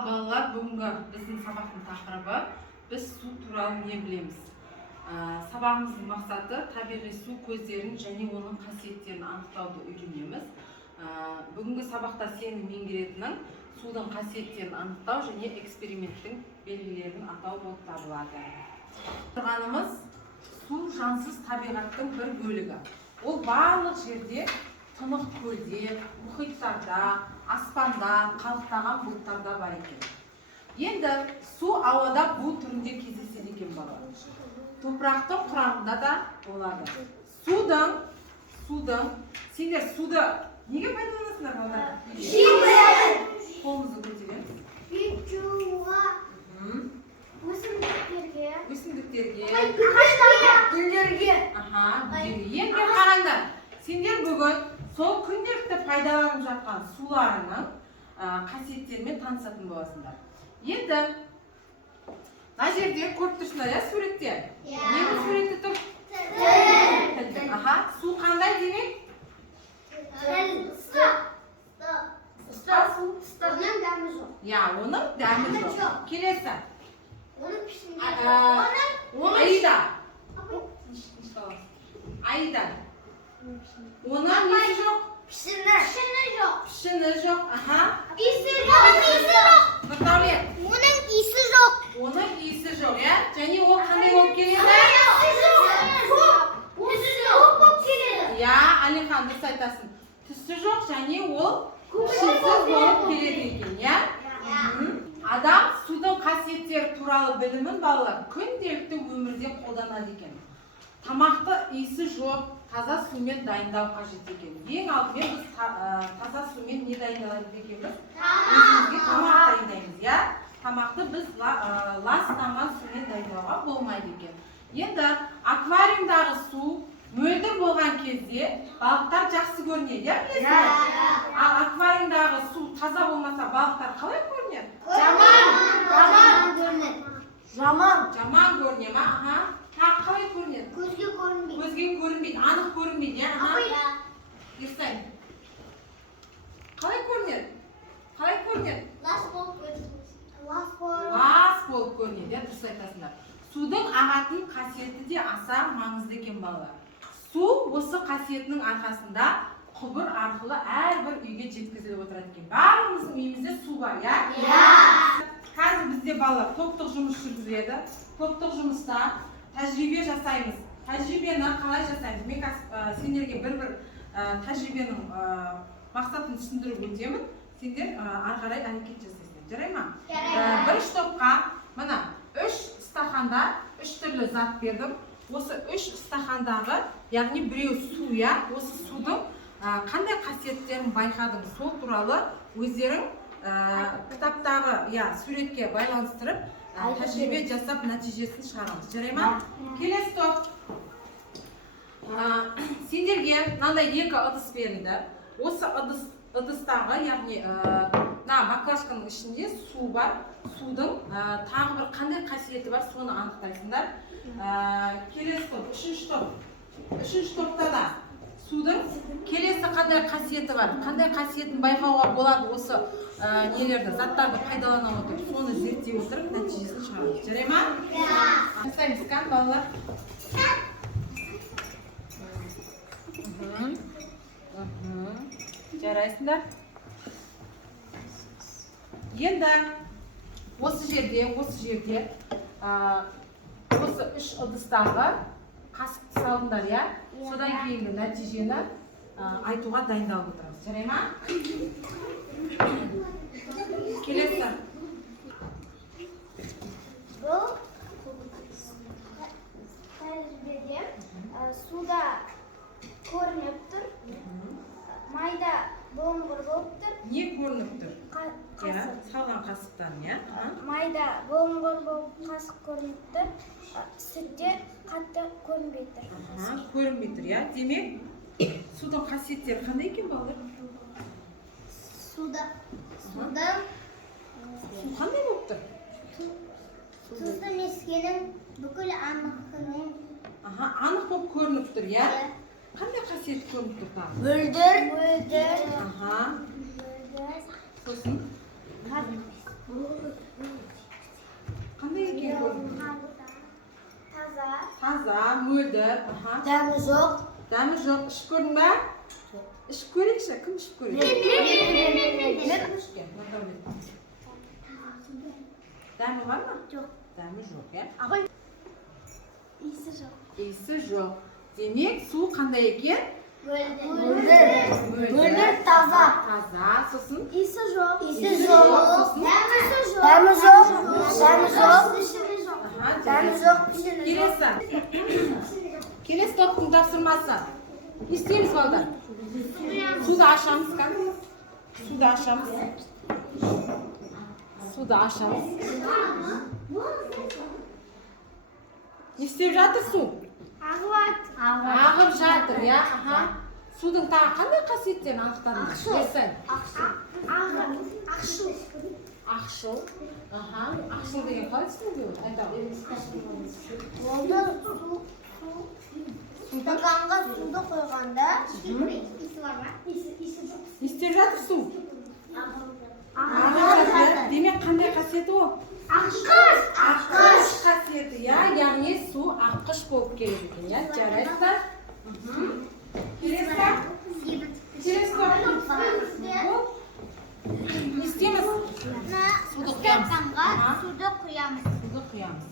Ал балалар, бүгінгі біздің сабақтың тақырыбы біз су туралы не білеміз. Сабағымыздың мақсаты табиғи су көздерін және оның қасиеттерін анықтауды үйренеміз. Бүгінгі сабақта сені меңгеретінің судың қасиеттерін анықтау және эксперименттің белгілерін атау болып табылады. Тұрғанымыз су жансыз табиғаттың бір бөлігі. Ол барлық жерде, тынық көлде, мұхиттарда, аспанда, қалықтаған бұлттарда бар екен. Енді су ауада бу түрінде кездеседі екен балалар. Топырақтың құрамында да болады. Сендер суды неге пайдаланасыңдар балалар? Қолымызды көтереміз. Içуға, өсімдіктерге, гүлдерге. Енді қараңдар. Сендер бүгін сол күнделікті пайдаланып жатқан суларының қасиеттерімен танысатын боласыңдар. Енді мына жерде көріп тұрсыңдар, иә, суретте? Нені суреті тұр? Тіл. Су қандай демек? Оның дәмі жоқ. Я, оның дәмі жоқ. Келесі. Оның пішіні. Аида. Оның несі жоқ? Пішіні жоқ. Пішіні жоқ. Иісі жоқ. Нұртаулет. Оның иісі жоқ. Оның иісі жоқ, иә? Және ол қандай болып келеді? Я, Алихан, дұрыс айтасың. Түсі жоқ және ол пішінсіз болып келеді екен, иә? Адам судың қасиеттері туралы білімін балалар күнделікті өмірде қолданады екен. Тамақты иісі жоқ, таза сумен дайындау қажет екен. Ең алдымен біз таза сумен не дайындалады екенбіз? Өзімізге тамақ дайындаймыз, иә? Тамақты біз ластаман сумен дайындауға болмайды екен. Енді аквариумдағы су мөлдір болған кезде балықтар жақсы көрінеді, иә, білесіңдер? Ал аквариумдағы су таза болмаса балықтар қалай көрінеді? Жаман көрінеді ма? Тағы қалай көрінеді? Көзге көрінбейді. Көзге көрінбейді, анық көрінбейді, иә? Естайын. Қалай көрінеді? Лас болып көрінеді, иә, дұрыс айтасыңдар. Судың ағатын қасиеті де аса маңызды екен балалар. Су осы қасиетінің арқасында құбыр арқылы әрбір үйге жеткізіліп отырады екен. Барлығымыздың үйімізде су бар, иә? Қазір бізде балалар топтық жұмыс жүргізіледі. Топтық жұмыста тәжірибе жасаймыз. Тәжірибені қалай жасаймыз? Мен сендерге бір тәжірибенің мақсатын түсіндіріп өтемін. Сендер ары қарай әрекет жасайсыңдар. Жарай ма? Бір топқа мына 3 стақанда 3 түрлі зат бердім. Осы 3 стақандағы, яғни біреу су, иә, осы судың қандай қасиеттерін байқадым. Сол туралы өздерің кітаптағы, иә, суретке байланыстырып, тәжірибе жасап нәтижесін шығарамыз. Жарай ма? Келесі топ. Сендерге мынандай 2 ыдыс берілді. Осы ыдыстағы, яғни баклажканың ішінде су бар. Судың тағы бір қандай қасиеті бар, соны анықтайсыңдар. Келесі топ, 3-ші топ. 3-ші топта да судың келесі қандай қасиеті бар, қандай қасиетін байқауға болады осы нелерді, заттарды пайдалана отырып, соны зерттей отырып, нәтижесін шығарамыз. Жарай ма? Жасаймыз, қан балалар. Жарайсыңдар. Енді осы жерде осы 3 ыдыстағы қасықты салыңдар, иә? Содан кейінгі нәтижені айтуға дайындалып отырамыз. Жарай ма? Келесі. Бұл тәжірибеде суда көрініп тұр, майда бұлыңғыр болып тұр. Не көрініп тұр? Салған қасықтан, иә? Майда бұлыңғыр болып қасық көрініп тұр, сүттер қатты көрінбей тұр. Көрінбей тұр, иә? Демек, судың қасиеттері қандай екен балалар? Су қандай болып тұр? Тұзды мескенің бүкіл анықтығымен. Анық болып көрініп тұр, иә? Қандай қасиет көрініп тұр тағы? Мөлдір. Сосын? Қандай екен? Таза, мөлдір. Дәмі жоқ. Дәмі жоқ. Ішіп көрдің бе? Ішіп көрейікші. Кім ішіп көрейік? Дәмі бар ма? Жоқ. Дәмі жоқ, е? Иісі жоқ. Иісі жоқ. Демек, су қандай екен? Мөлдір, таза. Таза, сосын? Иісі жоқ. Иісі жоқ. Дәмі жоқ. Дәмі жоқ. Келесі топтың тапсырмасы. Не істейміз балдар? Суды ашамыз, кәдімгі. Суды ашамыз. Суды ашамыз. Не істеп жатыр су? Ағып жатыр, я? Судың тағы қандай қасиеттерін анықтадыңыз? Ақшыл. Ақшыл деген қалай түсінуге болады? Айтамын. Стаканға суды қойғанда Не істеп жатыр су? Ағып жатыр. Демек қандай қасиеті ол? Аққыш қасиеті, я? Яғни су аққыш болып келеді екен, я? Жарайсыздар? Келесі не істейміз? Суды құямыз.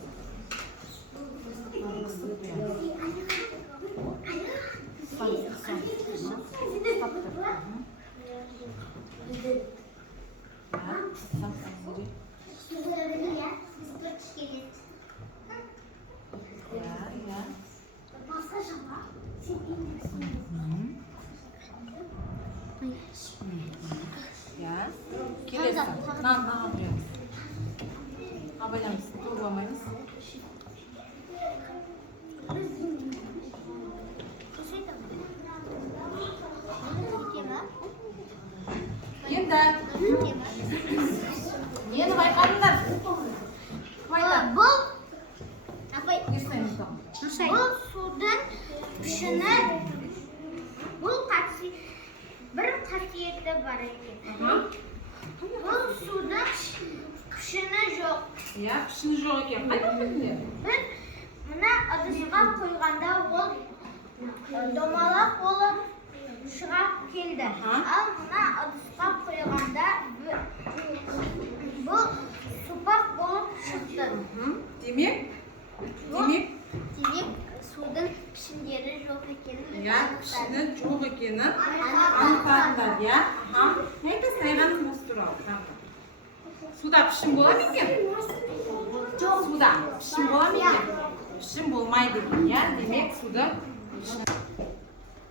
Келесі. Нан құямыз. Абайлаңыз, турламаймыз. Енді нені байқадыңдар? Бұл судың пішіні, бұл бір қасиеті бар екен. Бұл судың пішіні жоқ. Иә, пішіні жоқ екен. Қайдан білдіңдер? Біз мына ыдысқа қойғанда ол домалақ болып шығып келді. Ал мына ыдысқа қойғанда бұл сопақ болып шықты. Демек судың пішіндері жоқ екенін. Иә, пішіні жоқ екенін анықтадыңдар, иә? Не айтасың, айғаның осы туралы? Суда пішін бола ма екен? Суда пішін бола ма екен? Пішін болмайды екен, иә? Демек суды.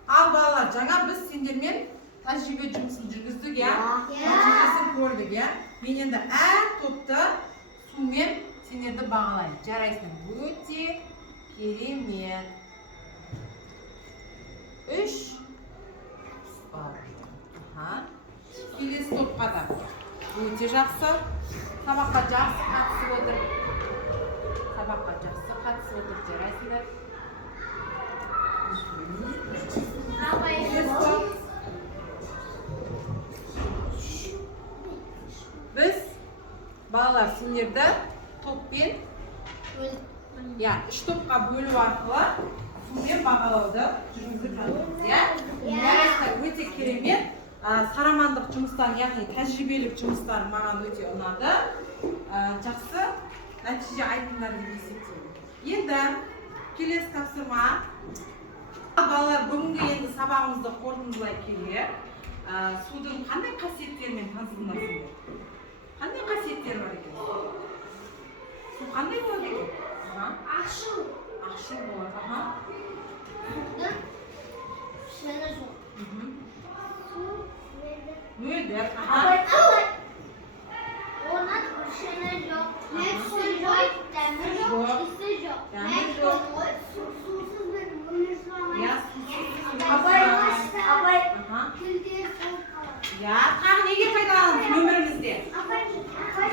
Ал балалар, жаңа біз сендермен тәжірибе жұмысын жүргіздік, иә? Нәтижесін көрдік, иә? Мен енді әр топты сумен сендерді бағалаймын. Жарайсың, өте керемет. 3 бал. Келесі топқа да өте жақсы. Сабаққа жақсы қатысып отыр. Жарайсыңдар. Біз балалар сендерді топпен, үш топқа бөлу арқылы сумен бағалауды жүргізіп жатырмыз, иә? Жарайсыздар, өте керемет. Сарамандық жұмыстар, яғни тәжірибелік жұмыстар маған өте ұнады. Жақсы нәтиже айттыңдар деп есептеймін. Енді келесі тапсырма. Балалар, бүгінгі енді сабағымызды қорытындылай келе, судың қандай қасиеттерімен таныстыңдар сендер? Қандай қасиеттері бар екен? Су қандай болады екен? Ақшыл. Ақшыл болады. Судың пішіні жоқ. Мөлдір. Оның пішіні жоқ. Нәтижесі жоқ. Дәмі жоқ. Иісі жоқ. Дәмі жоқ. Сусыз бір өмір сүре Иә, алмайсыз. Абай. Я, тағы неге пайдаланамыз өмірімізде?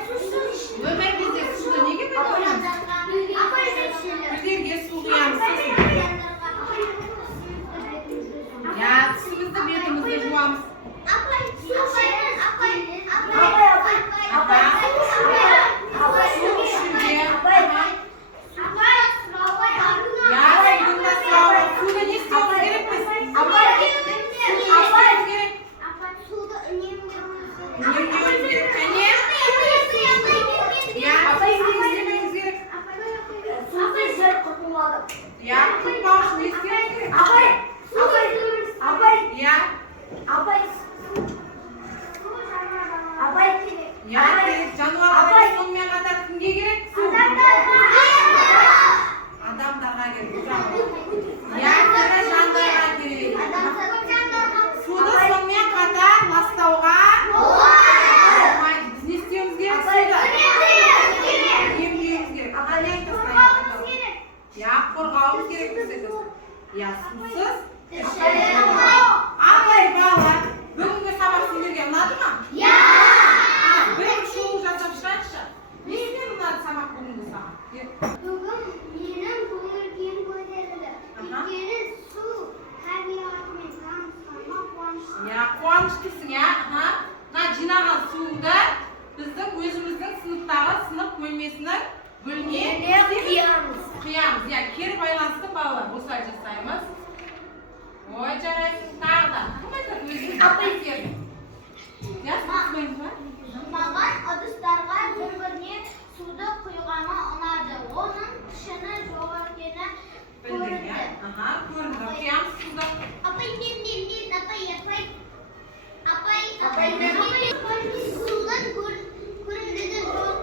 Сусыз. Өмірімізде суды неге пайдаланамыз? Апай. Гүлдерге су құямыз. Iya. Ya, жануарлар сонымен қатар кімге керек? Су. Адамдарға керек. Ya, тірі жандарға керек. Суды сонымен қатар ластауға болмайды. Біз не істеуіміз керек? Суды емдеуіміз керек. Ya, қорғауымыз керек біз. Ya, сусыз Ағай балалар, бүгінгі сабақ сендерге ұнады ма? Бір шоу жасап шығайықшы. Несімен ұнады сабақ бүгінгі сабақ? Бүгін менің көңіл-күйім көтерілді. Өйткені су табиғатымен танысқаныма қуаныштымын. Ya, қуаныштысың, ya. Мына жинаған суыңды біздің өзіміздің сыныптағы сынып бөлмесінің бөлме құямыз. Ya, кері байланысты балалар, осылай жасаймыз. Ой, жарайсың, тағы да. Кім айтады өзіңіз? Апайсың. Я, сұрайсың ба? Маған ыдыстарға бір-біріне суды құйғаны ұнады. Оның пішіні жоғарғені Білдің, ya? Көрінді. Құямыз суды. Апай. Судың көрінгені жоқ.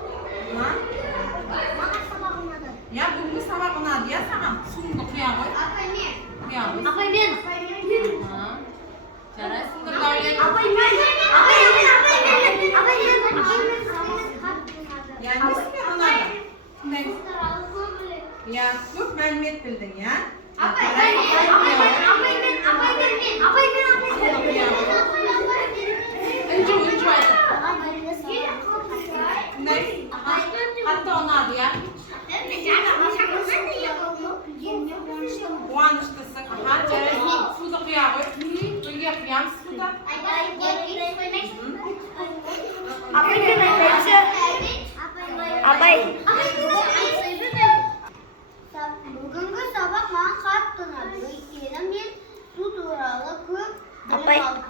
Маған сабақ ұнады. Ya, бүгінгі сабақ ұнады, ya, саған? Суыңды құя ғой. Апаймен. Құямыз. Жарайсың, Дәулет. Ya, несімен ұнады? Тыңдаймыз. Туралы көп біледі. Ya, көп мәлімет білдің, ya? Үнжу айтып. Тыңдаймыз. Қатты ұнады, ya? Қуаныштысың. Жарайсың. Суды құя ғой. Гүлге құямыз суды. Бүгінгі сабақ маған қатты ұнады. Өйткені мен су туралы көп біліп алдым.